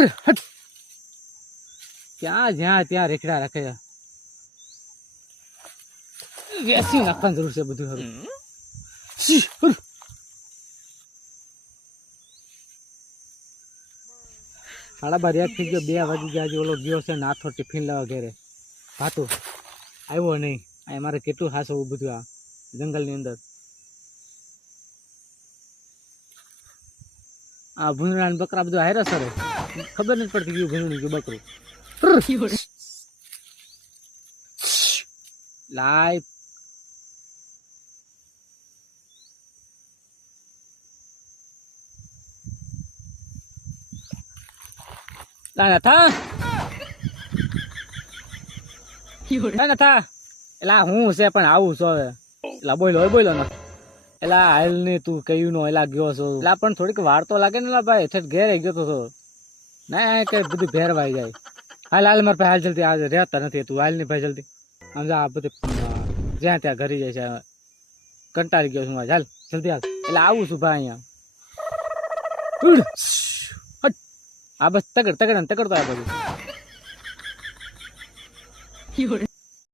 હટ. ક્યાં જ્યાં ત્યાં રેખડા રાખે વેસી નાખવાની જરૂર છે બધું હવે. સાડા બાર એક થઈ ગયો બે વાગી ગયા ઓલો ગયો છે નાથો ટિફિન લેવા ઘેરે. ભાતું આવ્યો નહીં. આ મારે કેટલું હાસવું બધું આ જંગલની અંદર. આ ભૂંદડા બકરા બધું હારે સરે ખબર નથી પડતી ગયું ઘણું ગયું બકરું. લાઈફ લાય થા. લાય થા. એલા હું છે પણ આવું છો હવે. એલા બોલો બોલો ને. એલા હાલ ને તું કયું નો, એલા ગયો છો. એલા પણ થોડીક વાર તો લાગે ને એલા ભાઈ, ઠેઠ ઘેરે ગયો તો. ના કે બધું ભેરવાઈ જાય. હાલ હાલ, મારે ભાઈ હાલ જલ્દી આજે રહેતા નથી તું. હાલની ભાઈ જલ્દી. આમ જા આ બધું જ્યાં ત્યાં ઘરી જાય છે, કંટાળી ગયો છું આજ. હાલ, જલ્દી હાલ. એટલે આવું છું ભાઈ અહીંયા. આ બસ તગડ તગડ ને તગડ તો આ બધું.